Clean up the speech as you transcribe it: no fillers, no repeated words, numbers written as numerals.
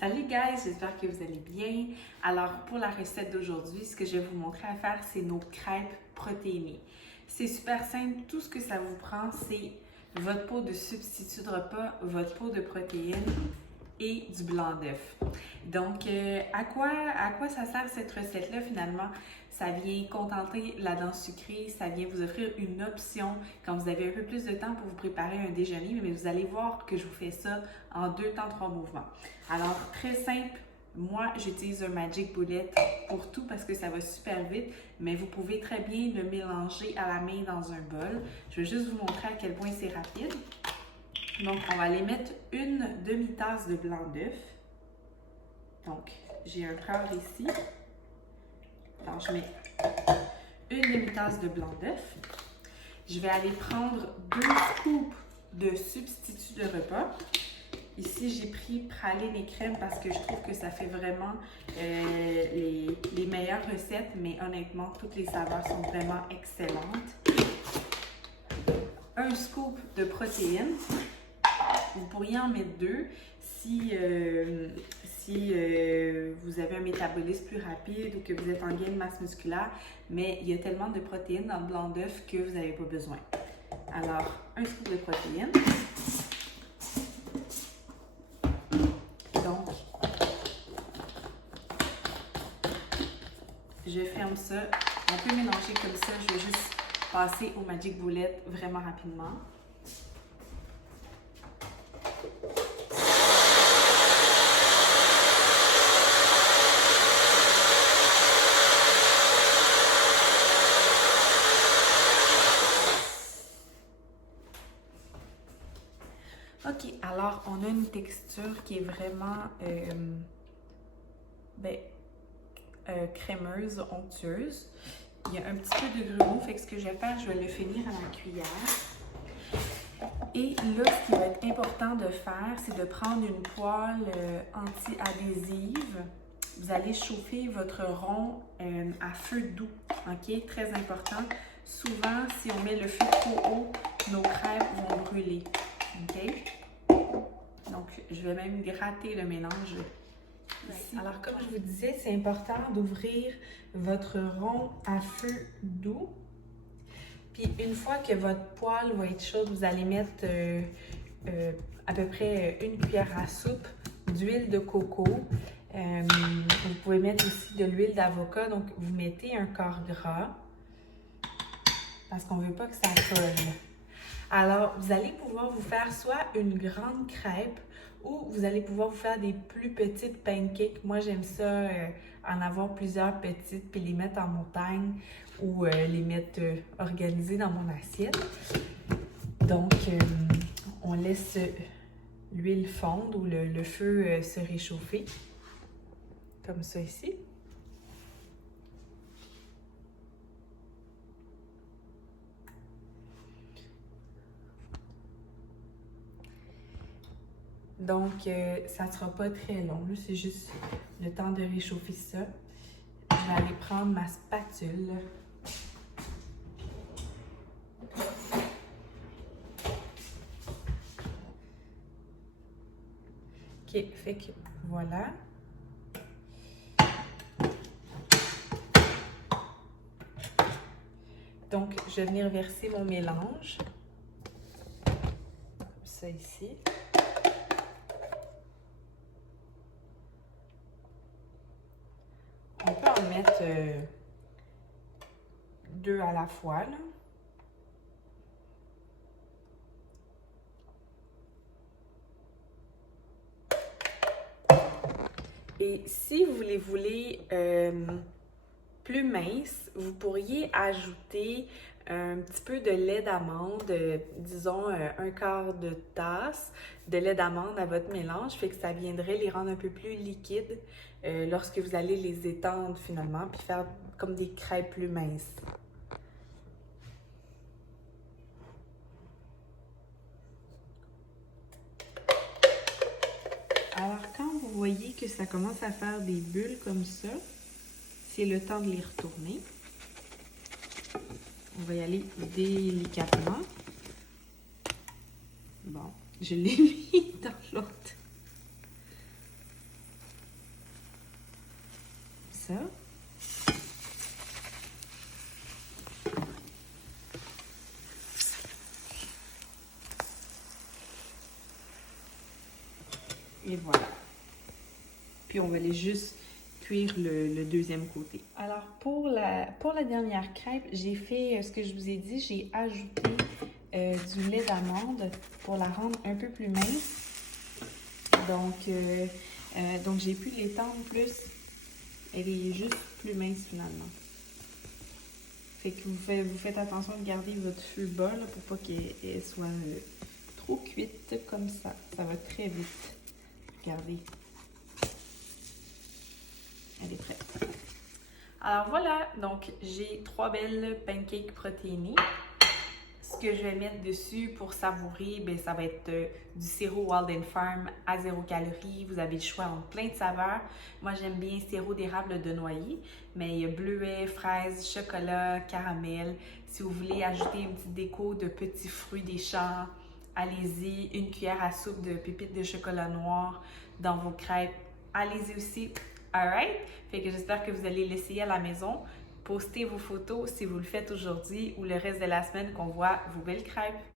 Salut guys, j'espère que vous allez bien. Alors pour la recette d'aujourd'hui, ce que je vais vous montrer à faire, c'est nos crêpes protéinées. C'est super simple, tout ce que ça vous prend, c'est votre pot de substitut de repas, votre pot de protéines et du blanc d'œuf. Donc, à quoi ça sert cette recette-là finalement? Ça vient contenter la dent sucrée, ça vient vous offrir une option quand vous avez un peu plus de temps pour vous préparer un déjeuner, mais vous allez voir que je vous fais ça en 2 temps, 3 mouvements. Alors, très simple, moi j'utilise un Magic Bullet pour tout parce que ça va super vite, mais vous pouvez très bien le mélanger à la main dans un bol. Je vais juste vous montrer à quel point c'est rapide. Donc, on va aller mettre une demi-tasse de blanc d'œuf. Donc, j'ai un cœur ici. Alors, je mets une demi-tasse de blanc d'œuf. Je vais aller prendre 2 scoops de substitut de repas. Ici, j'ai pris praline et crème parce que je trouve que ça fait vraiment les meilleures recettes, mais honnêtement, toutes les saveurs sont vraiment excellentes. Un scoop de protéines. Vous pourriez en mettre 2 si vous avez un métabolisme plus rapide ou que vous êtes en gain de masse musculaire, mais il y a tellement de protéines dans le blanc d'œuf que vous n'avez pas besoin. Alors, un scoop de protéines. Donc, je ferme ça. On peut mélanger comme ça. Je vais juste passer au Magic Bullet vraiment rapidement. OK, alors on a une texture qui est vraiment crémeuse, onctueuse. Il y a un petit peu de grumeau, fait que ce que je vais faire, je vais le finir à la cuillère. Et là, ce qui va être important de faire, c'est de prendre une poêle anti-adhésive. Vous allez chauffer votre rond à feu doux, OK? Très important. Souvent, si on met le feu trop haut, nos crêpes vont brûler, OK? Donc, je vais même gratter le mélange ici. Alors, comme je vous disais, c'est important d'ouvrir votre rond à feu doux. Puis, une fois que votre poêle va être chaude, vous allez mettre à peu près 1 cuillère à soupe d'huile de coco. Vous pouvez mettre aussi de l'huile d'avocat. Donc, vous mettez un quart gras parce qu'on ne veut pas que ça colle. Alors, vous allez pouvoir vous faire soit une grande crêpe ou vous allez pouvoir vous faire des plus petites pancakes. Moi, j'aime ça en avoir plusieurs petites puis les mettre en montagne ou les mettre organisées dans mon assiette. Donc, on laisse l'huile fondre ou le feu se réchauffer, comme ça ici. Donc, ça ne sera pas très long. C'est juste le temps de réchauffer ça. Je vais aller prendre ma spatule. OK, fait que voilà. Donc, je vais venir verser mon mélange. Comme ça ici. On peut en mettre 2 à la fois, là. Et si vous les voulez plus minces, vous pourriez ajouter un petit peu de lait d'amande, disons un quart de tasse de lait d'amande à votre mélange, fait que ça viendrait les rendre un peu plus liquides lorsque vous allez les étendre finalement, puis faire comme des crêpes plus minces. Alors, quand vous voyez que ça commence à faire des bulles comme ça, c'est le temps de les retourner. On va y aller délicatement. Bon, je l'ai mis dans l'autre. ça. Et voilà. Puis on va aller juste cuire le deuxième côté. Alors pour la dernière crêpe, j'ai fait ce que je vous ai dit, j'ai ajouté du lait d'amande pour la rendre un peu plus mince. Donc j'ai pu l'étendre plus. Elle est juste plus mince finalement. Fait que vous faites attention de garder votre feu bas là, pour pas qu'elle soit trop cuite comme ça. Ça va très vite. Regardez. Elle est prête. Alors voilà, donc j'ai 3 belles pancakes protéinés. Ce que je vais mettre dessus pour savourer, ben, ça va être du sirop Wild & Farm à 0 calories. Vous avez le choix entre plein de saveurs. Moi, j'aime bien sirop d'érable de noyer, mais il y a bleuet, fraise, chocolat, caramel. Si vous voulez ajouter une petite déco de petits fruits des champs, allez-y. Une cuillère à soupe de pépites de chocolat noir dans vos crêpes, allez-y aussi. Alright? Fait que j'espère que vous allez l'essayer à la maison. Postez vos photos si vous le faites aujourd'hui ou le reste de la semaine qu'on voit vos belles crêpes.